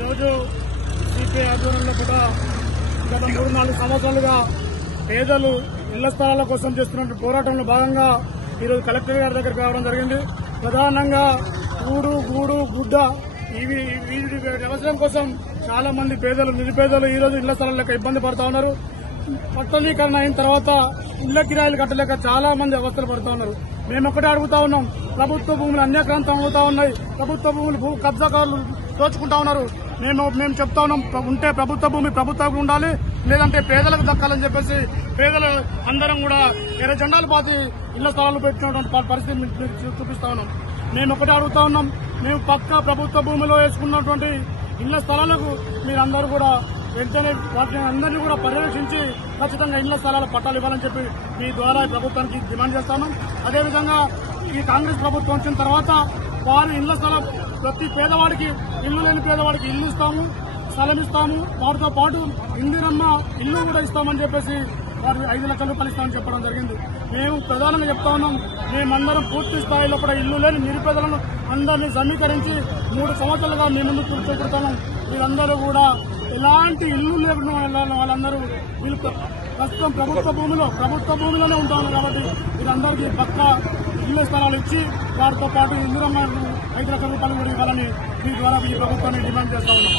ఈరోజు సిపిఐ ఆధ్వర్యంలో కూడా గత 3-4 సంవత్సరాలుగా పేదలు ఇళ్ల స్థలాల కోసం చేస్తున్న పోరాటంలో భాగంగా ఈరోజు కలెక్టర్ గారి దగ్గరికి రావడం జరిగింది. ప్రధానంగా కూడు గూడు గుడ్డ వీటి అవసరం కోసం చాలా మంది పేదలు నిరుపేదలు ఈరోజు ఇళ్ల స్థలాల లెక్క ఇబ్బంది పడుతూ ఉన్నారు. పట్టణీకరణ అయిన తర్వాత ఇళ్ల కిరాయిలు కట్టలేక చాలా మంది అవస్థలు పడుతూ ఉన్నారు. మేము ఒకటే అడుగుతా ఉన్నాం, ప్రభుత్వ భూములు అన్యాక్రాంతం అవుతా ఉన్నాయి. ప్రభుత్వ భూములు భూ కబ్జాకారులు దోచుకుంటా ఉన్నారు. మేము చెప్తా ఉన్నాం, ఉంటే ప్రభుత్వ భూమి ప్రభుత్వం ఉండాలి, లేదంటే పేదలకు దక్కాలని చెప్పేసి పేదలు అందరం కూడా ఎర్ర జెండాలు పాతి ఇళ్ల స్థలాలు పెట్టినటువంటి పరిస్థితి చూపిస్తా ఉన్నాం. మేము ఒకటే అడుగుతా ఉన్నాం, మేము పక్కా ప్రభుత్వ భూమిలో వేసుకున్నటువంటి ఇళ్ల స్థలాలకు మీరందరూ కూడా వెంటనే వాటిని అందరినీ కూడా పర్యవేక్షించి ఖచ్చితంగా ఇళ్ల స్థలాల పట్టాలు ఇవ్వాలని చెప్పి మీ ద్వారా ప్రభుత్వానికి డిమాండ్ చేస్తాను. అదేవిధంగా ఈ కాంగ్రెస్ ప్రభుత్వం వచ్చిన తర్వాత వారి ఇళ్ల స్థలం ప్రతి పేదవాడికి, ఇల్లు లేని పేదవాడికి ఇల్లు ఇస్తాము, స్థలం ఇస్తాము, వాటితో పాటు ఇందిరమ్మ ఇల్లు కూడా ఇస్తామని చెప్పేసి వారు 5 లక్షల రూపాయలు ఇస్తామని చెప్పడం జరిగింది. మేము ప్రధానంగా చెప్తా ఉన్నాం, మేమందరం పూర్తి స్థాయిలో కూడా ఇల్లు లేని నిరుపేదలను అందరినీ సమీకరించి 3 సంవత్సరాలుగా మీ ముందు కూర్చోబెడతాను. వీళ్ళందరూ కూడా ఎలాంటి ఇల్లు లేకుండా వాళ్ళందరూ వీళ్ళు ప్రస్తుతం ప్రభుత్వ భూమిలోనే ఉంటాను కాబట్టి వీళ్ళందరికీ పక్కా ఇళ్ల స్థలాలు ఇచ్చి వారితో పాటు ఇందిరమ్మ 5 లక్షల రూపాయలు కూడా ఇవ్వాలని మీ ద్వారా ఈ ప్రభుత్వాన్ని డిమాండ్ చేస్తా ఉన్నాం.